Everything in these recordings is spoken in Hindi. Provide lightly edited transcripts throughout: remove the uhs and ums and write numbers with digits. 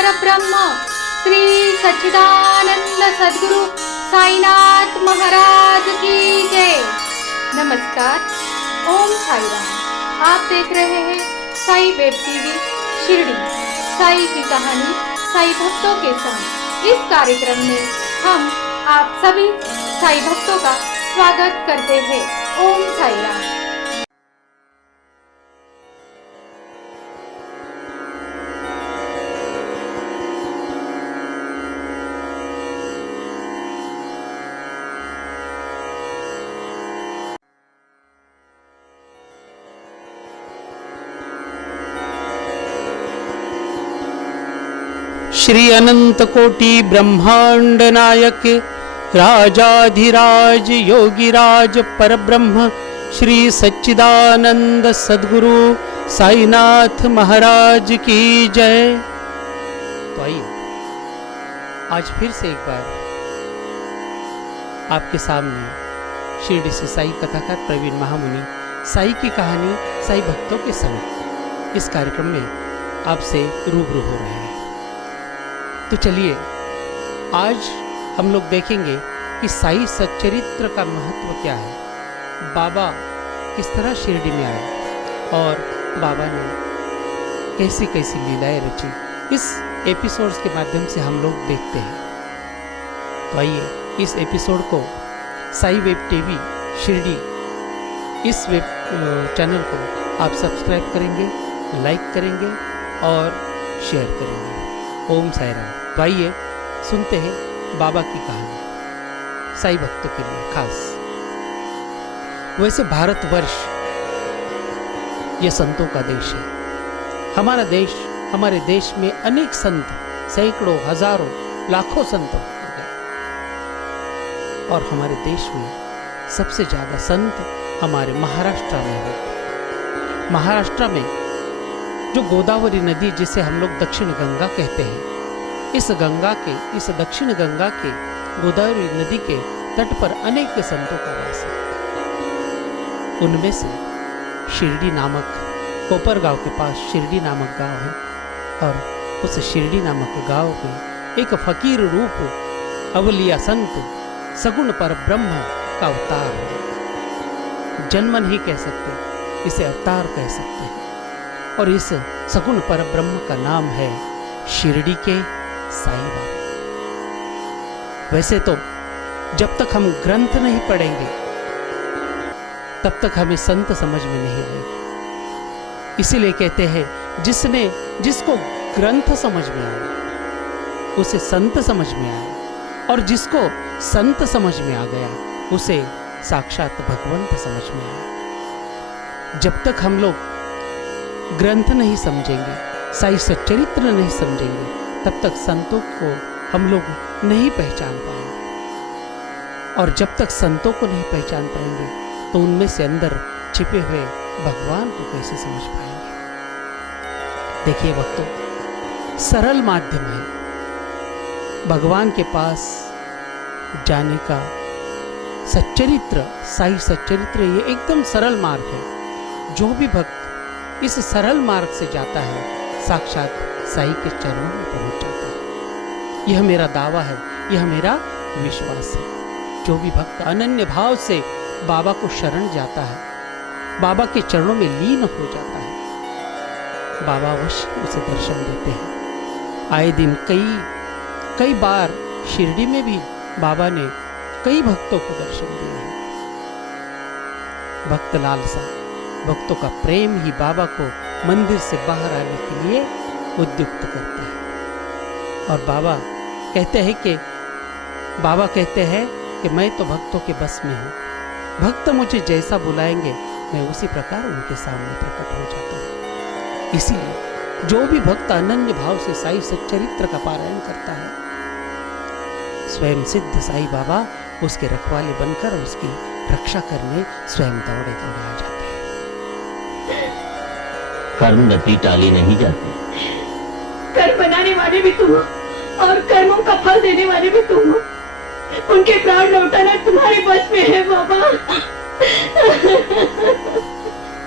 परब्रह्म श्री सच्चिदानंद सद्गुरु साईनाथ महाराज की जय। नमस्कार, ओम साई राम। आप देख रहे हैं साई वेब टीवी शिरडी। साई की कहानी साई भक्तों के संग। इस कार्यक्रम में हम आप सभी साई भक्तों का स्वागत करते हैं। ओम साई राम। श्री अनंत कोटि ब्रह्मांड नायक राजाधिराज योगिराज परब्रह्म श्री सच्चिदानंद सद्गुरु साईनाथ महाराज की जय। तो आइए आज फिर से एक बार आपके सामने शिरडी से साई कथाकार प्रवीण महामुनि साई की कहानी साई भक्तों के संग इस कार्यक्रम में आपसे रूबरू हो रहे हैं। तो चलिए आज हम लोग देखेंगे कि साई सच्चरित्र का महत्व क्या है, बाबा किस तरह शिरडी में आए और बाबा ने कैसी कैसी लीलाएं रची, इस एपिसोड्स के माध्यम से हम लोग देखते हैं। तो आइए इस एपिसोड को साई वेब टीवी शिरडी इस वेब चैनल को आप सब्सक्राइब करेंगे, लाइक करेंगे और शेयर करेंगे। ओम साई राम। तो आइए सुनते हैं बाबा की कहानी साई भक्तों के लिए खास। वैसे भारतवर्ष ये संतों का देश है। हमारा देश, हमारे देश में अनेक संत, सैकड़ों, हजारों, लाखों संत हो गए और हमारे देश में सबसे ज्यादा संत हमारे महाराष्ट्र में होते। महाराष्ट्र में जो गोदावरी नदी, जिसे हम लोग दक्षिण गंगा कहते हैं, इस दक्षिण गंगा के गोदावरी नदी के तट पर अनेक संतों का वास है। उनमें से शिरडी नामक, कोपरगांव के पास शिरडी नामक गांव है और उस शिरडी नामक गांव में एक फकीर रूप अवलिया संत सगुण पर ब्रह्म का अवतार है। जन्म नहीं कह सकते, इसे अवतार कह सकते हैं। और इस सगुण पर ब्रह्म का नाम है शिरडी के साई बाबा। वैसे तो जब तक हम ग्रंथ नहीं पढ़ेंगे तब तक हमें संत समझ में नहीं आएगा। इसीलिए कहते हैं जिसको ग्रंथ समझ में आए उसे संत समझ में आए, और जिसको संत समझ में आ गया उसे साक्षात भगवंत समझ में आया। जब तक हम लोग ग्रंथ नहीं समझेंगे, साई सच्चरित्र नहीं समझेंगे, तब तक संतों को हम लोग नहीं पहचान पाएंगे। और जब तक संतों को नहीं पहचान पाएंगे तो उनमें से अंदर छिपे हुए भगवान को कैसे समझ पाएंगे। देखिए भक्तों, सरल माध्यम है भगवान के पास जाने का। सच्चरित्र, साई सच्चरित्र, ये एकदम सरल मार्ग है। जो भी भक्त इस सरल मार्ग से जाता है साक्षात साई के चरणों में पहुंच जाता है। यह मेरा दावा है, यह मेरा विश्वास है। जो भी भक्त अनन्य भाव से बाबा को शरण जाता है, बाबा के चरणों में लीन हो जाता है, बाबा अवश्य उसे दर्शन देते हैं। आए दिन कई बार शिरडी में भी बाबा ने कई भक्तों को दर्शन दिए हैं। भक्त लालसा, भक्तों का प्रेम ही बाबा को मंदिर से बाहर आने के लिए उद्युक्त करता है। और बाबा कहते हैं कि मैं तो भक्तों के बस में हूँ, भक्त मुझे जैसा बुलाएंगे मैं उसी प्रकार उनके सामने प्रकट हो जाता हूँ। इसीलिए जो भी भक्त अनन्य भाव से साई सच्चरित्र का पारायण करता है, स्वयं सिद्ध साई बाबा उसके रखवाले बनकर उसकी रक्षा करने स्वयं दौड़े आ जाते हैं। कर्म गति टाली नहीं जाती। कर्म बनाने वाले भी तुम हो और कर्मों का फल देने वाले भी तुम हो। उनके प्राण लौटाना तुम्हारे बस में है बाबा।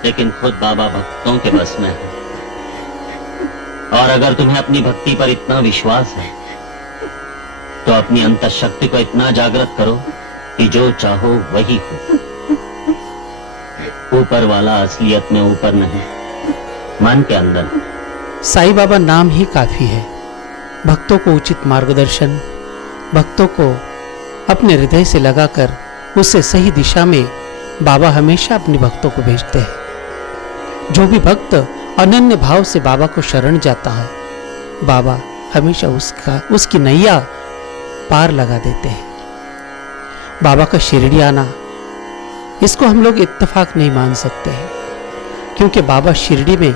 लेकिन खुद बाबा भक्तों के बस में है। और अगर तुम्हें अपनी भक्ति पर इतना विश्वास है तो अपनी अंतःशक्ति को इतना जागृत करो कि जो चाहो वही हो। ऊपर वाला असलियत में ऊपर नहीं, मन के अंदर। साईं बाबा नाम ही काफी है। भक्तों को उचित मार्गदर्शन, भक्तों को अपने हृदय से लगाकर उससे सही दिशा में बाबा हमेशा अपने भक्तों को भेजते हैं। जो भी भक्त अनन्य भाव से बाबा को शरण जाता है, बाबा हमेशा उसकी नैया पार लगा देते हैं। बाबा का शिरडी आना, इसको हम लोग इत्तेफाक नहीं मान सकते हैं, क्योंकि बाबा शिरडी में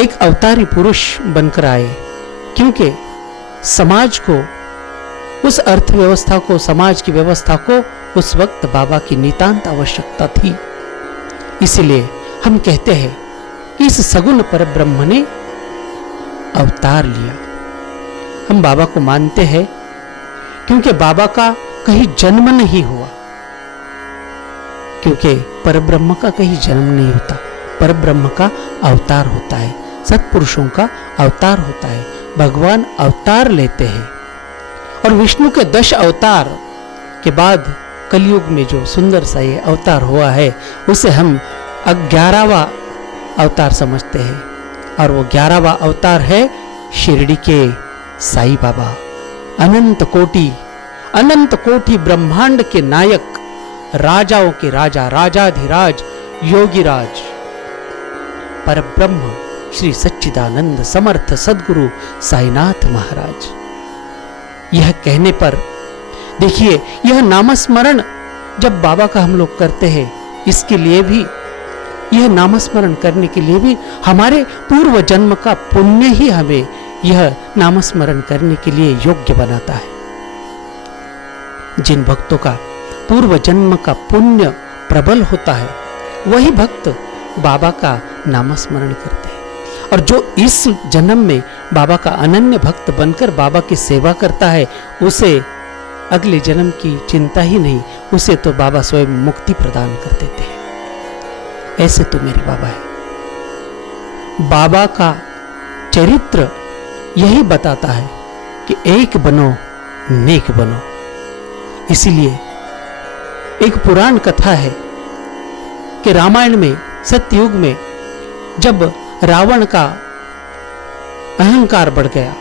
एक अवतारी पुरुष बनकर आए, क्योंकि समाज को, उस अर्थव्यवस्था को, समाज की व्यवस्था को उस वक्त बाबा की नितांत आवश्यकता थी। इसलिए हम कहते हैं कि इस सगुण परब्रह्म ने अवतार लिया। हम बाबा को मानते हैं क्योंकि बाबा का कहीं जन्म नहीं हुआ, क्योंकि परब्रह्म का कहीं जन्म नहीं होता। परब्रह्म का अवतार होता है, सत्पुरुषों का अवतार होता है। भगवान अवतार लेते हैं और विष्णु के 10 अवतार के बाद कलयुग में जो सुंदर सा ये अवतार हुआ है उसे हम 11वां अवतार समझते हैं, और वो 11वां अवतार है शिरडी के साईं बाबा। अनंत कोटि ब्रह्मांड के नायक, राजाओं के राजा, राजाधिराज, योगीराज, परब्रह्म श्री सच्चिदानंद समर्थ सद्गुरु साईनाथ महाराज। यह कहने पर देखिए, यह नामस्मरण जब बाबा का हम लोग करते हैं, इसके लिए भी, यह नामस्मरण करने के लिए भी हमारे पूर्व जन्म का पुण्य ही हमें यह नामस्मरण करने के लिए योग्य बनाता है। जिन भक्तों का पूर्व जन्म का पुण्य प्रबल होता है, वही भक्त बाबा का नामस्मरण करते हैं। और जो इस जन्म में बाबा का अनन्य भक्त बनकर बाबा की सेवा करता है, उसे अगले जन्म की चिंता ही नहीं, उसे तो बाबा स्वयं मुक्ति प्रदान कर देते हैं। ऐसे तो मेरे बाबा है। बाबा का चरित्र यही बताता है कि एक बनो, नेक बनो। इसीलिए एक पुराण कथा है कि रामायण में, सत्ययुग में, जब रावण का अहंकार बढ़ गया,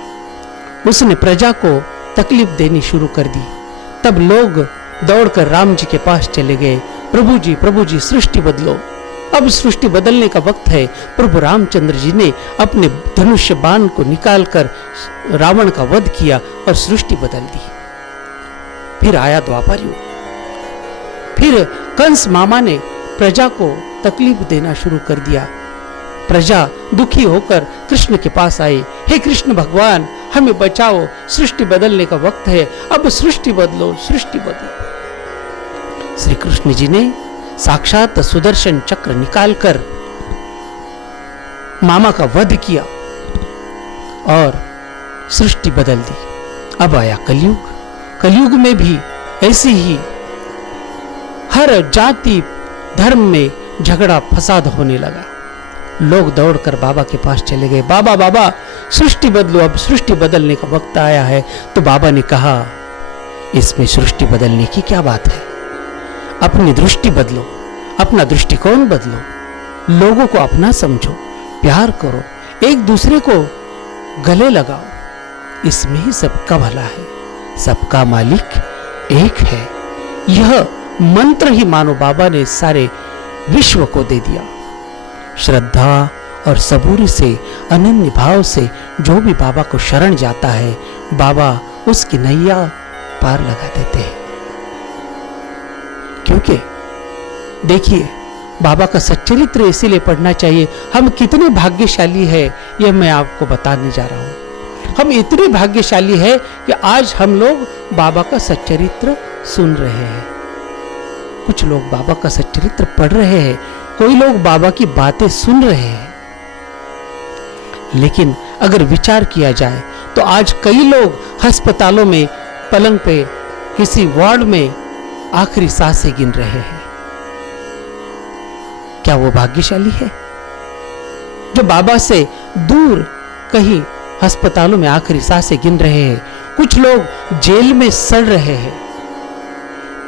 उसने प्रजा को तकलीफ देनी शुरू कर दी, तब लोग दौड़कर राम जी के पास चले गए। प्रभु जी सृष्टि बदलो, अब सृष्टि बदलने का वक्त है। प्रभु रामचंद्र जी ने अपने धनुष्य बाण को निकालकर रावण का वध किया और सृष्टि बदल दी। फिर आया द्वापर युग, फिर कंस मामा ने प्रजा को तकलीफ देना शुरू कर दिया। प्रजा दुखी होकर कृष्ण के पास आई, हे कृष्ण भगवान, हमें बचाओ, सृष्टि बदलने का वक्त है, अब सृष्टि बदलो, सृष्टि बदलो। श्री कृष्ण जी ने साक्षात सुदर्शन चक्र निकालकर मामा का वध किया और सृष्टि बदल दी। अब आया कलयुग। कलयुग में भी ऐसी ही हर जाति धर्म में झगड़ा फसाद होने लगा। लोग दौड़कर बाबा के पास चले गए, बाबा बाबा सृष्टि बदलो, अब सृष्टि बदलने का वक्त आया है। तो बाबा ने कहा, इसमें सृष्टि बदलने की क्या बात है, अपनी दृष्टि बदलो, अपना दृष्टिकोण बदलो, लोगों को अपना समझो, प्यार करो, एक दूसरे को गले लगाओ, इसमें ही सबका भला है। सबका मालिक एक है, यह मंत्र ही मानो बाबा ने सारे विश्व को दे दिया। श्रद्धा और सबूरी से, अनन्य भाव से जो भी बाबा को शरण जाता है, बाबा उसकी नैया पार लगा देते हैं। क्योंकि देखिए, बाबा का सच्चरित्र इसीलिए पढ़ना चाहिए। हम कितने भाग्यशाली है, यह मैं आपको बताने जा रहा हूं। हम इतने भाग्यशाली है कि आज हम लोग बाबा का सच्चरित्र सुन रहे हैं। कुछ लोग बाबा का सच्चरित्र पढ़ रहे हैं, कोई लोग बाबा की बातें सुन रहे हैं। लेकिन अगर विचार किया जाए तो आज कई लोग अस्पतालों में पलंग पे, किसी वार्ड में आखिरी सांसें गिन रहे हैं। क्या वो भाग्यशाली है? जो बाबा से दूर कहीं अस्पतालों में आखिरी सांसें गिन रहे हैं, कुछ लोग जेल में सड़ रहे हैं,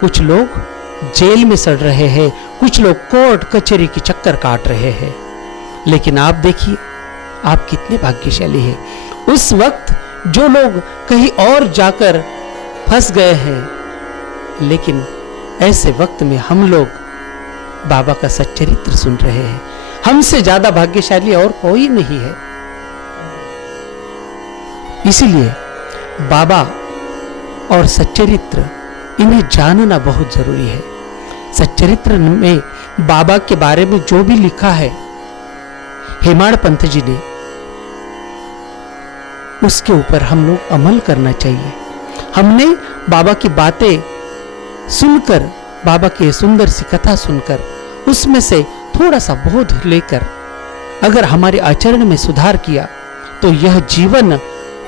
कुछ लोग जेल में सड़ रहे हैं, कुछ लोग कोर्ट कचहरी की चक्कर काट रहे हैं। लेकिन आप देखिए, आप कितने भाग्यशाली हैं। उस वक्त जो लोग कहीं और जाकर फंस गए हैं, लेकिन ऐसे वक्त में हम लोग बाबा का सच्चरित्र सुन रहे हैं। हमसे ज्यादा भाग्यशाली और कोई नहीं है। इसीलिए बाबा और सच्चरित्र, इन्हें जानना बहुत जरूरी है। सच्चरित्र में बाबा के बारे में जो भी लिखा है हेमाड़ पंत जी ने, उसके ऊपर हम लोग अमल करना चाहिए। हमने बाबा की बातें सुनकर, बाबा की सुंदर सी कथा सुनकर, उसमें से थोड़ा सा बोध लेकर अगर हमारे आचरण में सुधार किया तो यह जीवन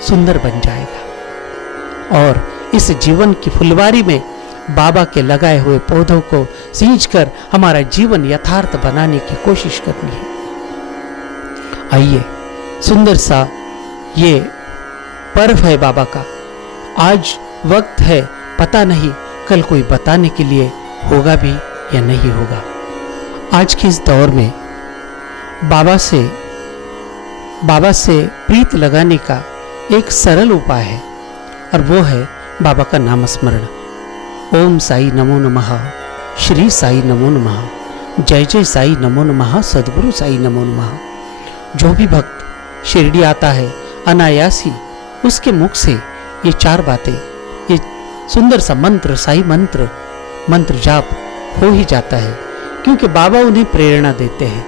सुंदर बन जाएगा। और इस जीवन की फुलवारी में बाबा के लगाए हुए पौधों को सींचकर हमारा जीवन यथार्थ बनाने की कोशिश करनी है। आइए, सुंदर सा ये पर्व है बाबा का। आज वक्त है, पता नहीं कल कोई बताने के लिए होगा भी या नहीं होगा। आज के इस दौर में बाबा से प्रीत लगाने का एक सरल उपाय है, और वो है बाबा का नाम स्मरण। ओम साई नमो नमः, श्री साई नमो नमः, जय जय साई नमो नमः, सद्गुरु साई नमो नमः। जो भी भक्त शिरडी आता है, अनायासी उसके मुख से ये चार बातें, ये सुंदर सा मंत्र, साई मंत्र जाप हो ही जाता है, क्योंकि बाबा उन्हें प्रेरणा देते हैं।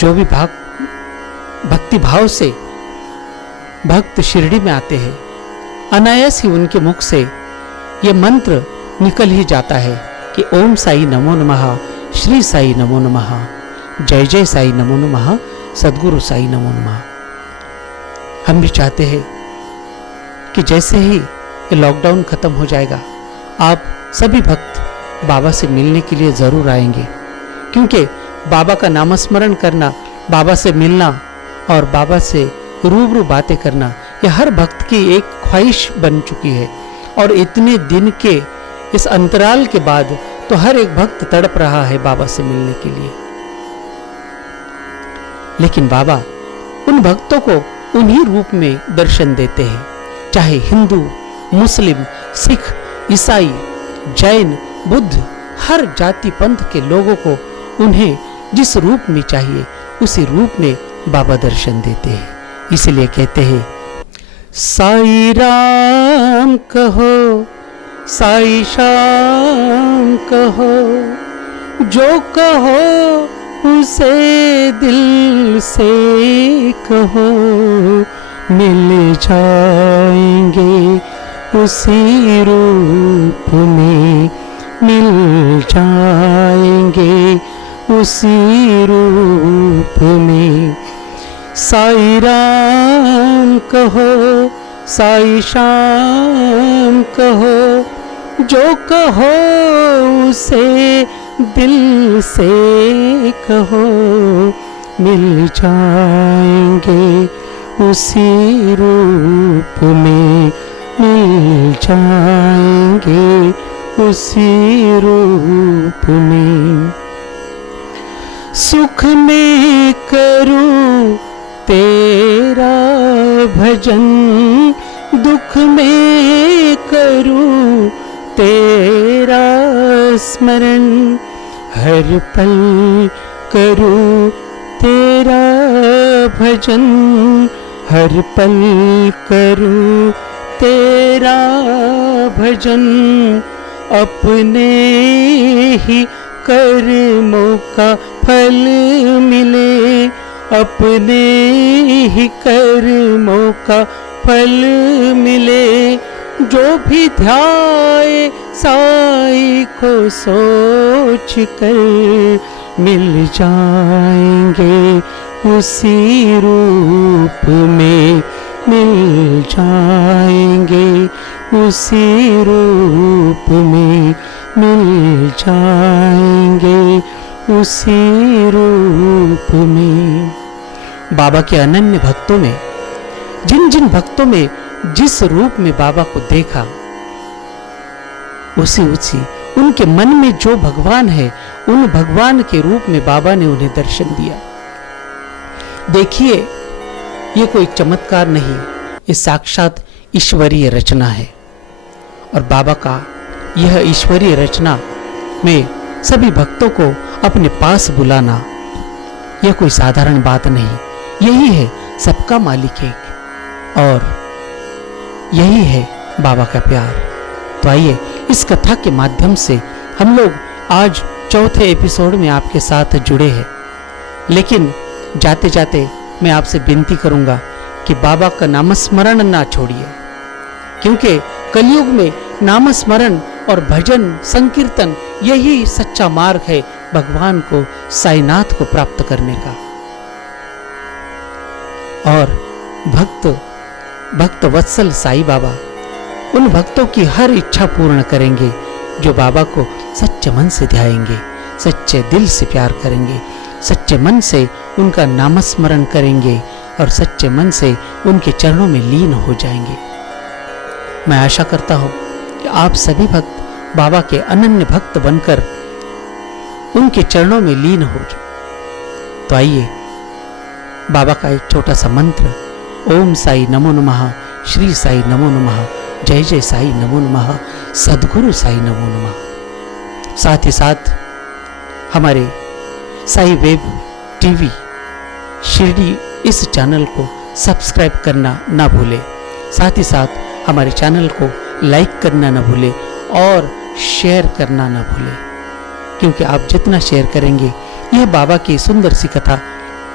जो भी भक्ति भाव से भक्त शिरडी में आते हैं, अनायास ही उनके मुख से ये मंत्र निकल ही जाता है कि ओम साई नमो नमः, श्री साई नमो नमः, जय जय साई नमो नमः, सद्गुरु साई नमो नमः। हम भी चाहते हैं कि जैसे ही ये लॉकडाउन खत्म हो जाएगा, आप सभी भक्त बाबा से मिलने के लिए जरूर आएंगे, क्योंकि बाबा का नामस्मरण करना, बाबा से मिलना और बाबा से रूबरू बातें करना, यह हर भक्त की एक ख्वाहिश बन चुकी है। और इतने दिन के इस अंतराल के बाद तो हर एक भक्त तड़प रहा है बाबा से मिलने के लिए। लेकिन बाबा उन भक्तों को उन्हीं रूप में दर्शन देते हैं, चाहे हिंदू, मुस्लिम, सिख, ईसाई, जैन, बुद्ध, हर जाति पंथ के लोगों को उन्हें जिस रूप में चाहिए उसी रूप में बाबा दर्शन देते हैं। इसलिए कहते हैं, साई राम कहो, साई शाम कहो, जो कहो उसे दिल से कहो, मिल जाएंगे उसी रूप में, मिल जाएंगे उसी रूप में। साई राम कहो, साई शाम कहो, जो कहो उसे दिल से कहो, मिल जाएंगे उसी रूप में, मिल जाएंगे उसी रूप में। सुख में करूं तेरा भजन, दुख में करूं तेरा स्मरण, हर पल करूं तेरा भजन, हर पल करूं तेरा भजन। अपने ही कर्मों का फल मिले, अपने ही कर्मों का फल मिले, जो भी ध्याए साई को सोच कर, मिल जाएंगे उसी रूप में, मिल जाएंगे उसी रूप में, मिल जाएंगे उसी रूप में। बाबा के अनन्य भक्तों में, जिन जिन भक्तों में जिस रूप में बाबा को देखा, उसी उनके मन में जो भगवान है, उन भगवान के रूप में बाबा ने उन्हें दर्शन दिया। देखिए, ये कोई चमत्कार नहीं, ये साक्षात ईश्वरीय रचना है। और बाबा का यह ईश्वरीय रचना में सभी भक्तों को अपने पास बुलाना, यह कोई साधारण बात नहीं। यही है सबका मालिक एक, और यही है बाबा का प्यार। तो आइए, इस कथा के माध्यम से हम लोग आज चौथे एपिसोड में आपके साथ जुड़े हैं। लेकिन जाते जाते मैं आपसे विनती करूंगा कि बाबा का नामस्मरण ना छोड़िए, क्योंकि कलयुग में नामस्मरण और भजन संकीर्तन यही सच्चा मार्ग है भगवान को, साईनाथ को प्राप्त करने का। और भक्त वत्सल साईं बाबा उन भक्तों की हर इच्छा पूर्ण करेंगे जो बाबा को सच्चे मन से ध्याएंगे, सच्चे दिल से प्यार करेंगे, सच्चे मन से उनका नामस्मरण करेंगे और सच्चे मन से उनके चरणों में लीन हो जाएंगे। मैं आशा करता हूं कि आप सभी भक्त बाबा के अनन्य भक्त बनकर उनके चरणों में लीन हो जाए। तो आइए, बाबा का एक छोटा सा मंत्र, ओम साई नमो नमः, श्री साई नमो नमः, जय जय साई नमो नमः, सद्गुरु साई नमो नमः। साथ ही साथ हमारे साई वेब टीवी शिरडी इस चैनल को सब्सक्राइब करना ना भूले। साथ ही साथ हमारे चैनल को लाइक करना ना भूले और शेयर करना ना भूले, क्योंकि आप जितना शेयर करेंगे, यह बाबा की सुंदर सी कथा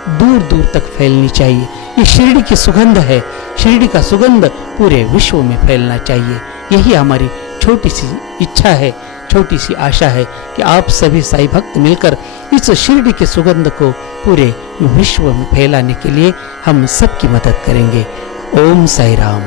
दूर दूर तक फैलनी चाहिए। ये शिरडी की सुगंध है, शिरडी का सुगंध पूरे विश्व में फैलना चाहिए। यही हमारी छोटी सी इच्छा है, छोटी सी आशा है कि आप सभी साईं भक्त मिलकर इस शिरडी के सुगंध को पूरे विश्व में फैलाने के लिए हम सबकी मदद करेंगे। ओम साई राम।